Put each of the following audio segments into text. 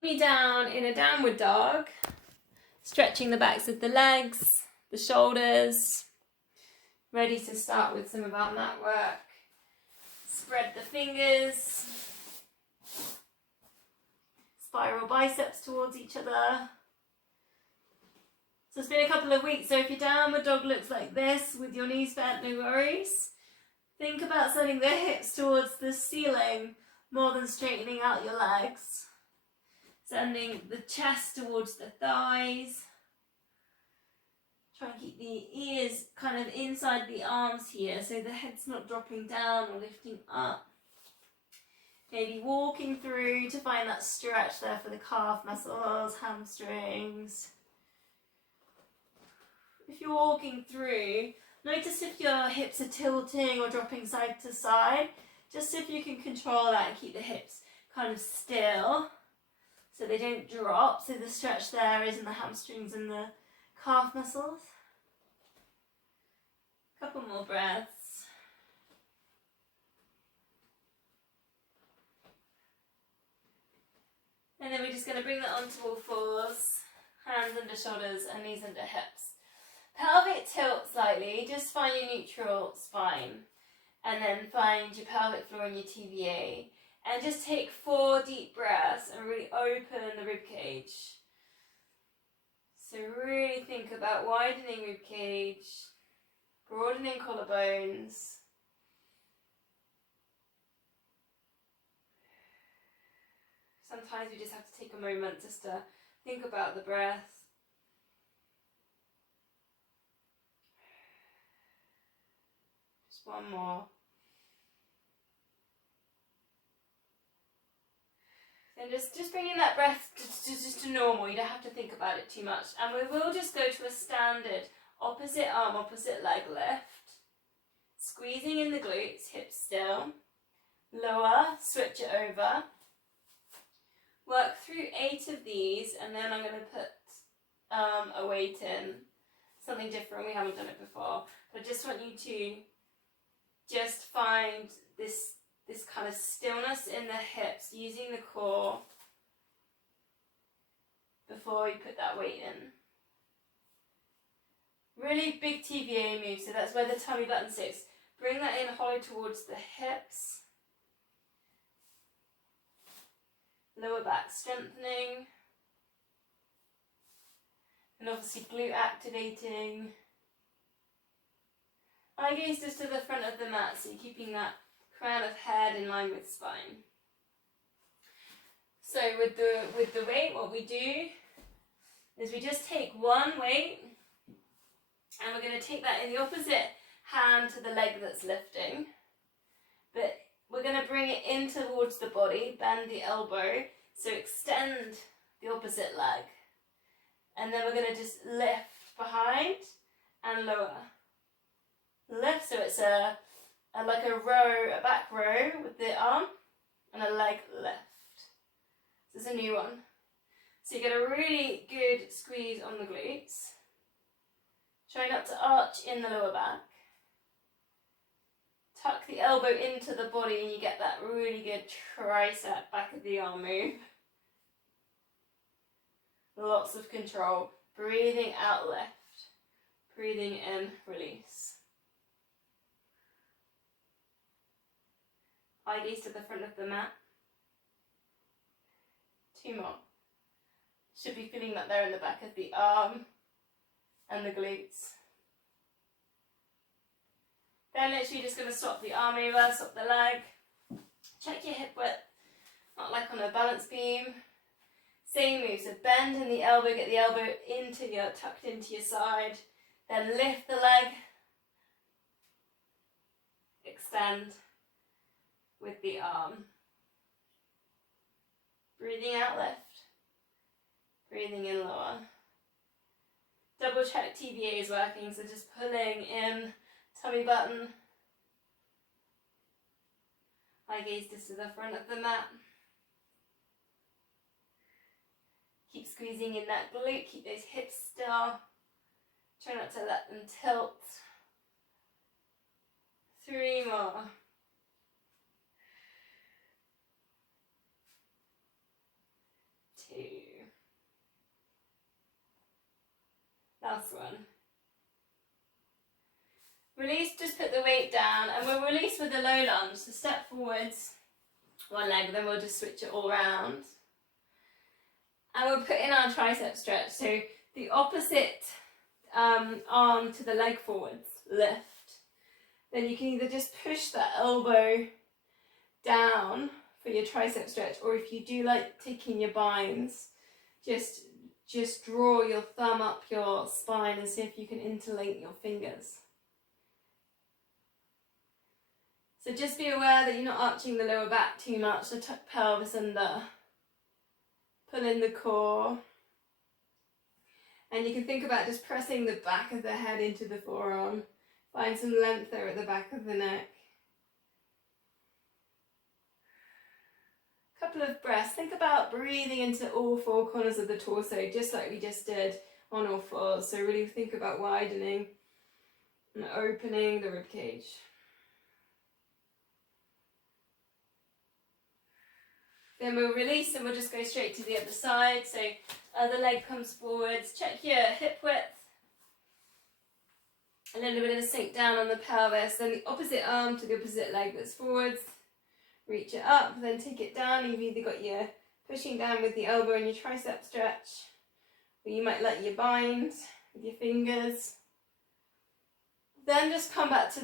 Me down in a downward dog, stretching the backs of the legs, the shoulders, ready to start with some of our mat work. Spread the fingers, spiral biceps towards each other. So it's been a couple of weeks, so if your downward dog looks like this with your knees bent, no worries. Think about sending the hips towards the ceiling more than straightening out your legs. Sending the chest towards the thighs. Try and keep the ears kind of inside the arms here so the head's not dropping down or lifting up. Maybe walking through to find that stretch there for the calf muscles, hamstrings. If you're walking through, notice if your hips are tilting or dropping side to side. Just if you can control that and keep the hips kind of still so they don't drop. So the stretch there is in the hamstrings and the calf muscles. Couple more breaths. And then we're just going to bring that onto all fours, hands under shoulders and knees under hips. Pelvic tilt slightly, just find your neutral spine. And then find your pelvic floor and your TVA. And just take 4 deep breaths and really open the rib cage. So really think about widening rib cage, broadening collarbones. Sometimes we just have to take a moment just to think about the breath. Just one more. And just bringing that breath just to normal. You don't have to think about it too much. And we will just go to a standard opposite arm, opposite leg lift. Squeezing in the glutes, hips still. Lower, switch it over. Work through 8 of these, and then I'm going to put a weight in. Something different, we haven't done it before. But I just want you to just find this kind of stillness in the hips, using the core before you put that weight in. Really big TVA move, so that's where the tummy button sits. Bring that in hollow towards the hips. Lower back strengthening. And obviously glute activating. Eye gaze just to the front of the mat, so you're keeping that crown of head in line with spine. So with the weight, what we do is we just take one weight and we're going to take that in the opposite hand to the leg that's lifting. But we're going to bring it in towards the body, bend the elbow, so extend the opposite leg. And then we're going to just lift behind and lower. Lift, so it's like a row, a back row with the arm and a leg lift. This is a new one. So you get a really good squeeze on the glutes. Try not to arch in the lower back. Tuck the elbow into the body and you get that really good tricep back of the arm move. Lots of control. Breathing out, lift. Breathing in, release. Eye gaze to the front of the mat. 2 more. Should be feeling that there in the back of the arm and the glutes. Then literally just going to swap the arm over, swap the leg. Check your hip width, not like on a balance beam. Same move, so bend in the elbow, get the elbow tucked into your side. Then lift the leg. Extend with the arm. Breathing out, lift. Breathing in, lower. Double check TVA is working, so just pulling in tummy button. Eye gaze just to the front of the mat. Keep squeezing in that glute, keep those hips still. Try not to let them tilt. 3 more. 2. Last one. Release, just put the weight down, and we'll release with a low lunge. So step forwards, one leg, then we'll just switch it all around. And we'll put in our tricep stretch. So the opposite arm to the leg forwards, lift. Then you can either just push that elbow down for your tricep stretch, or if you do like taking your binds, just draw your thumb up your spine and see if you can interlink your fingers. So just be aware that you're not arching the lower back too much, so tuck pelvis under, pull in the core. And you can think about just pressing the back of the head into the forearm. Find some length there at the back of the neck. Couple of breaths. Think about breathing into all four corners of the torso, just like we just did on all fours. So really think about widening and opening the rib cage. Then we'll release and we'll just go straight to the other side. So other leg comes forwards. Check your hip width. A little bit of a sink down on the pelvis. Then the opposite arm to the opposite leg that's forwards. Reach it up, then take it down. You've either got your pushing down with the elbow and your tricep stretch, or you might let your bind with your fingers. Then just come back to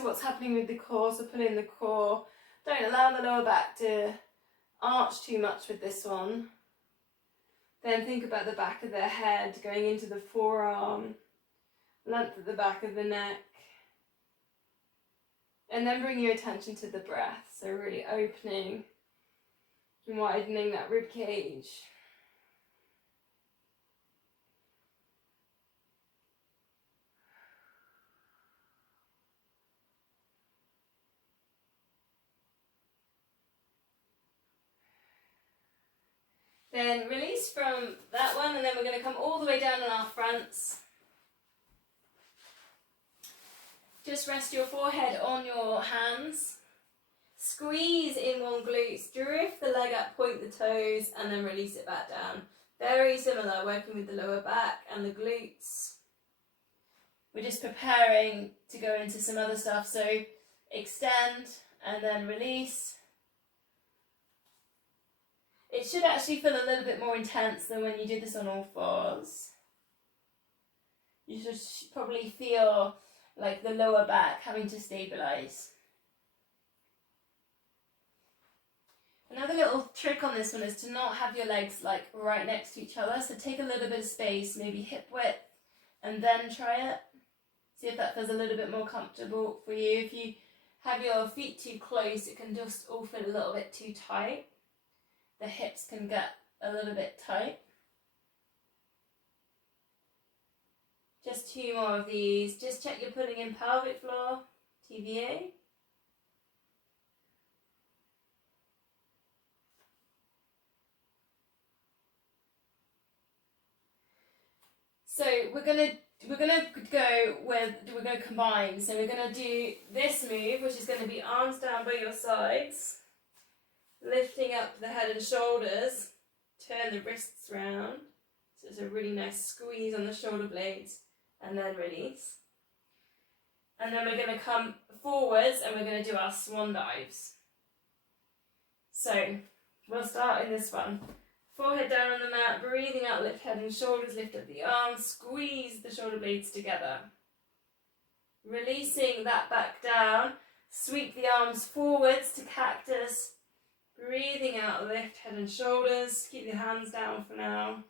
what's happening with the core. So pull in the core. Don't allow the lower back to arch too much with this one. Then think about the back of the head going into the forearm, length at the back of the neck. And then bring your attention to the breath. So really opening and widening that rib cage. Then release from that one, and then we're going to come all the way down on our fronts. Just rest your forehead on your hands. Squeeze in one glute, drift the leg up, point the toes, and then release it back down. Very similar, working with the lower back and the glutes. We're just preparing to go into some other stuff, so extend and then release. It should actually feel a little bit more intense than when you did this on all fours. You should probably feel like the lower back having to stabilize. Another little trick on this one is to not have your legs like right next to each other. So take a little bit of space, maybe hip width, and then try it. See if that feels a little bit more comfortable for you. If you have your feet too close, it can just all feel a little bit too tight. The hips can get a little bit tight. Just two more of these. Just check you're putting in pelvic floor, TVA. So we're gonna combine. So we're gonna do this move, which is gonna be arms down by your sides, lifting up the head and shoulders, turn the wrists round. So it's a really nice squeeze on the shoulder blades, and then release. And then we're gonna come forwards and we're gonna do our swan dives. So we'll start in this one. Forehead down on the mat, breathing out, lift head and shoulders, lift up the arms, squeeze the shoulder blades together. Releasing that back down, sweep the arms forwards to cactus, breathing out, lift head and shoulders, keep the hands down for now.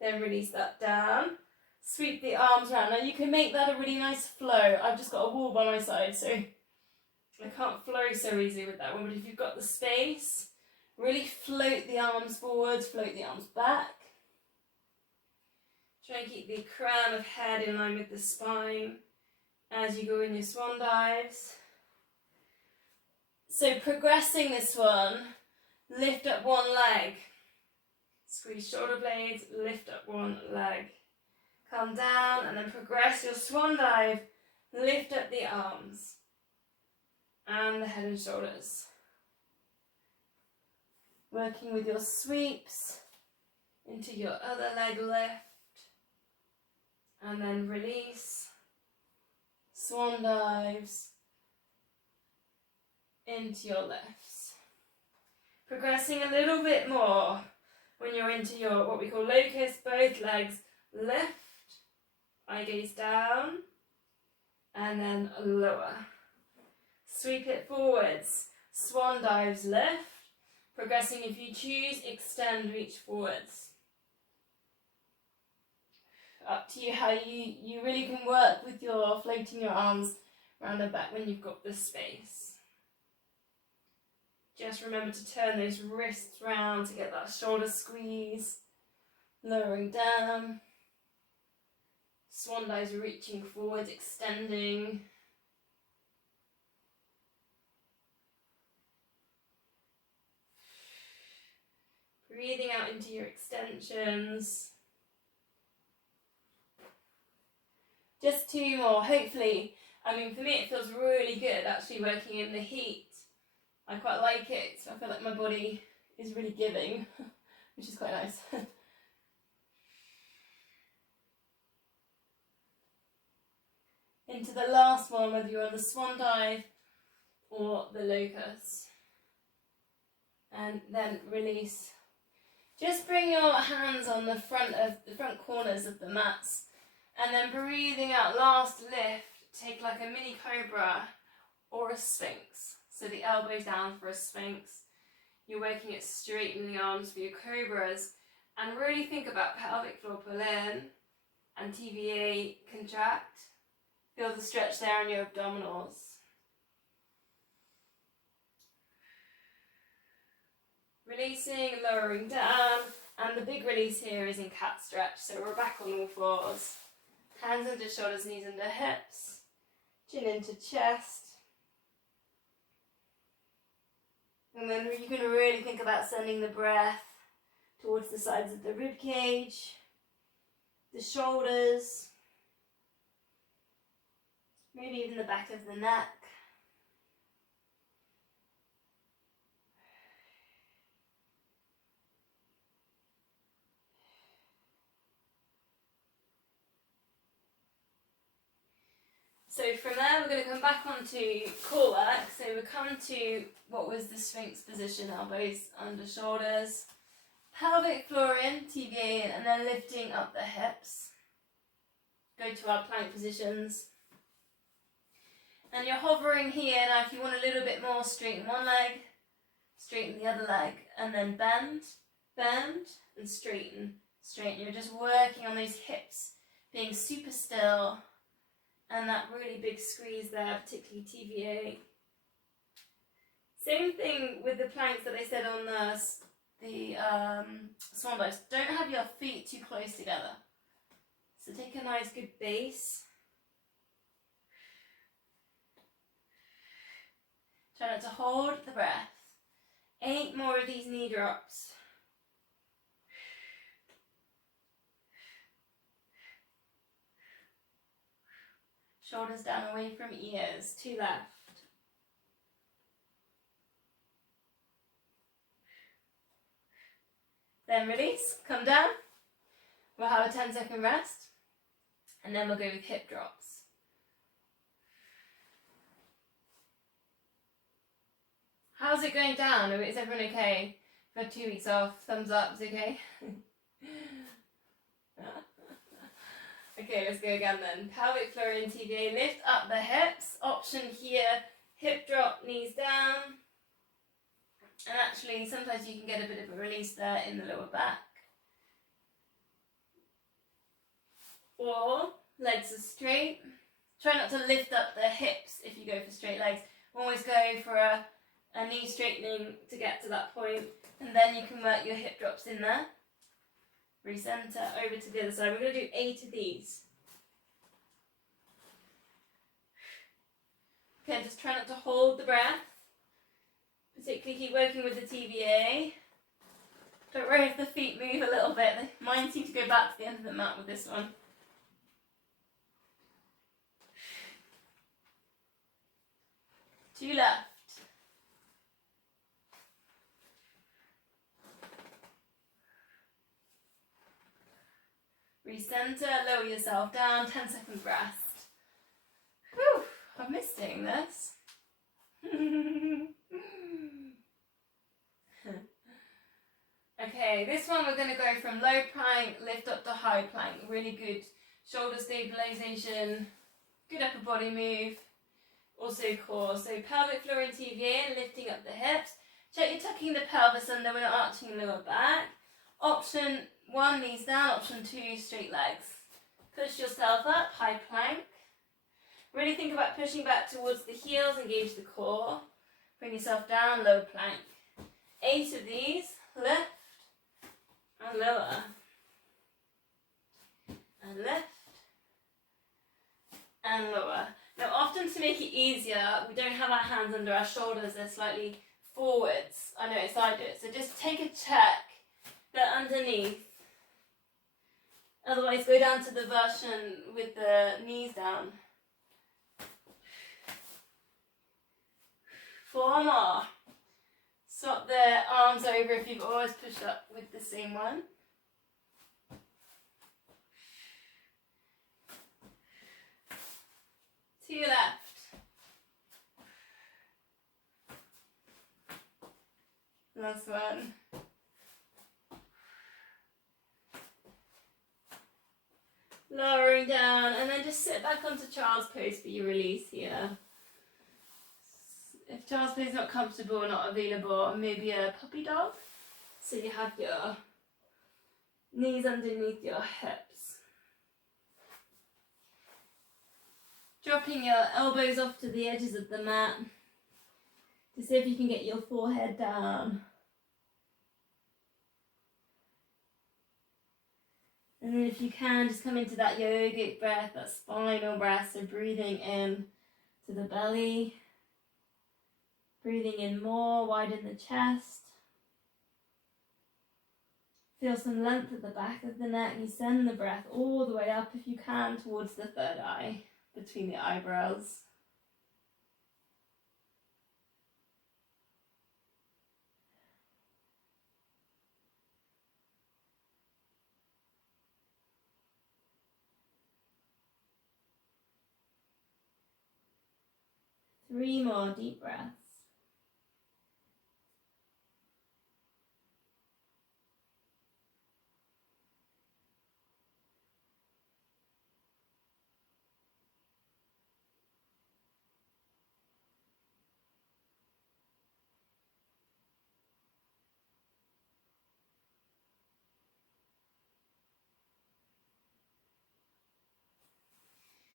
Then release that down, sweep the arms around. Now you can make that a really nice flow. I've just got a wall by my side, so I can't flow so easily with that one, but if you've got the space, really float the arms forwards, float the arms back. Try and keep the crown of head in line with the spine as you go in your swan dives. So progressing this one, lift up one leg. Squeeze shoulder blades, lift up one leg. Come down and then progress your swan dive, lift up the arms and the head and shoulders. Working with your sweeps into your other leg lift. And then release. Swan dives into your lifts. Progressing a little bit more when you're into your what we call locust, both legs lift, eye gaze down, and then lower. Sweep it forwards, swan dives lift, progressing if you choose, extend, reach forwards. Up to you how you really can work with your floating your arms around the back when you've got the space. Just remember to turn those wrists round to get that shoulder squeeze. Lowering down. Swan dives reaching forwards, extending. Breathing out into your extensions. Just 2 more, hopefully. I mean, for me it feels really good actually working in the heat. I quite like it. I feel like my body is really giving, which is quite nice. Into the last one, whether you're on the swan dive or the locust. And then release. Just bring your hands on the front corners of the mats. And then breathing out, last lift, take like a mini cobra or a sphinx. So the elbows down for a sphinx. You're working it straight in the arms for your cobras. And really think about pelvic floor pull in and TVA contract. Feel the stretch there on your abdominals. Releasing, lowering down. And the big release here is in cat stretch. So we're back on all fours. Hands into shoulders, knees into hips, chin into chest. And then you're going to really think about sending the breath towards the sides of the rib cage, the shoulders, maybe even the back of the neck. So from there we're going to come back onto core work. So we come to what was the Sphinx position, elbows under shoulders, pelvic floor in, TVA in, and then lifting up the hips. Go to our plank positions. And you're hovering here. Now if you want a little bit more, straighten one leg, straighten the other leg, and then bend, bend, and straighten, straighten. You're just working on those hips, being super still. And that really big squeeze there, particularly TVA. Same thing with the planks that I said on the swan dives. Don't have your feet too close together. So take a nice good base. Try not to hold the breath. 8 more of these knee drops. Shoulders down away from ears, 2 left. Then release, come down. We'll have a 10-second rest. And then we'll go with hip drops. How's it going down? Is everyone okay? For 2 weeks off, thumbs up, is it okay? Okay, let's go again then. Pelvic floor in, TVA, lift up the hips. Option here, hip drop, knees down. And actually, sometimes you can get a bit of a release there in the lower back. Or, legs are straight. Try not to lift up the hips if you go for straight legs. Always go for a knee straightening to get to that point. And then you can work your hip drops in there. Recenter, over to the other side. We're going to do 8 of these. Okay, just try not to hold the breath. Particularly keep working with the TVA. Don't worry if the feet move a little bit. Mine seem to go back to the end of the mat with this one. Two left. Recenter, lower yourself down, 10-second rest. Whew, I've missed doing this. Okay, this one we're going to go from low plank, lift up to high plank. Really good shoulder stabilization, good upper body move, also core. So pelvic floor in TVA, lifting up the hips. Check you're tucking the pelvis under, we're not arching the lower back. Option 1, knees down. Option 2, straight legs. Push yourself up, high plank. Really think about pushing back towards the heels, engage the core. Bring yourself down, low plank. 8 of these, lift and lower. And lift and lower. Now often to make it easier, we don't have our hands under our shoulders, they're slightly forwards. I notice I do it. So just take a check that underneath. Otherwise go down to the version with the knees down. 4 more. Swap the arms over if you've always pushed up with the same one. To your left. Last one. Lowering down, and then just sit back onto child's pose for your release here. If child's pose is not comfortable or not available, maybe a puppy dog. So you have your knees underneath your hips. Dropping your elbows off to the edges of the mat to see if you can get your forehead down. And then if you can, just come into that yogic breath, that spinal breath, so breathing in to the belly. Breathing in more, widen the chest. Feel some length at the back of the neck. You send the breath all the way up, if you can, towards the third eye, between the eyebrows. Three more deep breaths.